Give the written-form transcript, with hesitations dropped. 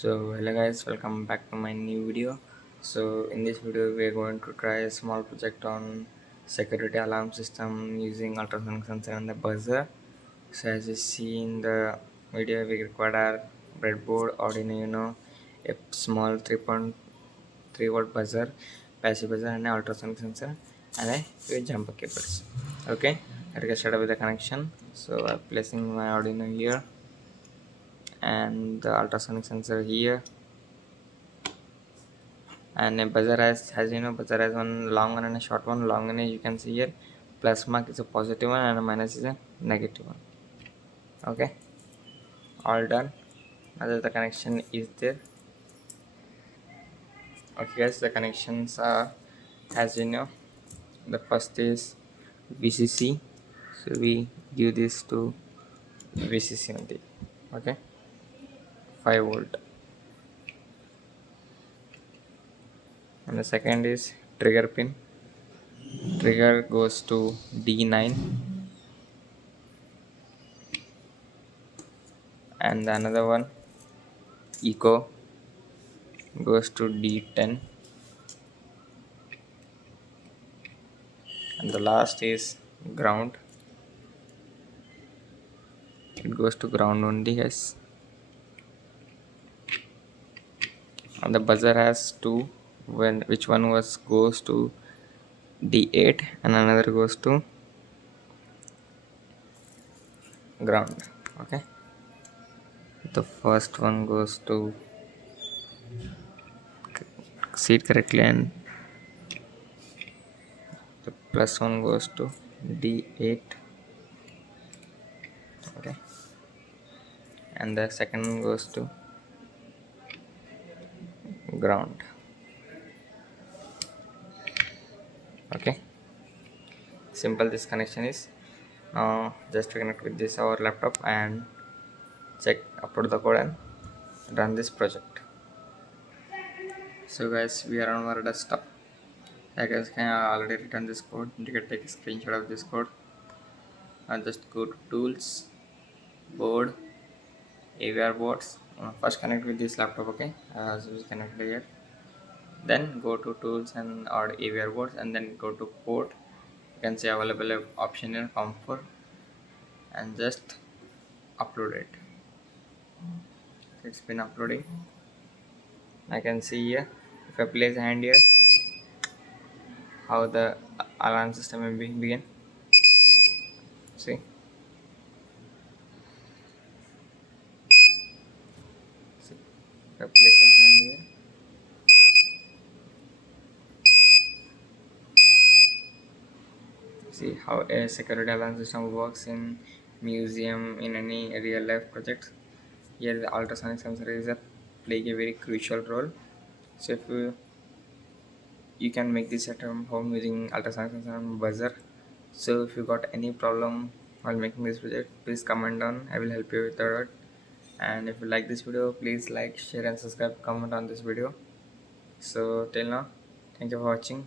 So hello guys, welcome back to my new video. So in this video we are going to try a small project on security alarm system using ultrasonic sensor and the buzzer. So as you see in the video, we required our breadboard, Arduino UNO, a small 3.3 volt buzzer, passive buzzer, and an ultrasonic sensor, and a few jumper cables. Okay, let's get started with the connection. So I'm placing my Arduino here and the ultrasonic sensor here, and a buzzer has buzzer has one long one and a short one. Long one is, you can see here, plus mark is a positive one and a minus is a negative one. Okay, all done. Now that the connection is there. Okay guys, the connections are, as you know, the first is VCC, so we give this to VCC only. Okay, 5 volt. And the second is trigger pin. Trigger goes to D9, and the another one, echo, goes to D10, and the last is ground. It goes to ground only, guys. And the buzzer has two, which one goes to D8 and another goes to ground. Okay, the first one goes to, see it correctly, and the plus one goes to D8. Okay, and the second one goes to ground. Okay, simple this connection is. Now just connect with this our laptop and check, upload the code and run this project. So guys, we are on our desktop. I guess I already written this code. You can take a screenshot of this code and just go to tools, board, AVR boards. First connect with this laptop. Okay, as we connected here. Then go to tools and or AVR boards, and then go to port. You can see available option in comfort and just upload it. It's been uploading. I can see here, if I place a hand here, how the alarm system will begin. See, if I place a hand here, see how a security alarm system works in museum, in any real life projects. Here the ultrasonic sensor is playing a very crucial role. So if you can make this at home using ultrasonic sensor and buzzer. So if you got any problem while making this project, please comment down. I will help you with that. And if you like this video, please like, share and subscribe, comment on this video. So till now, thank you for watching.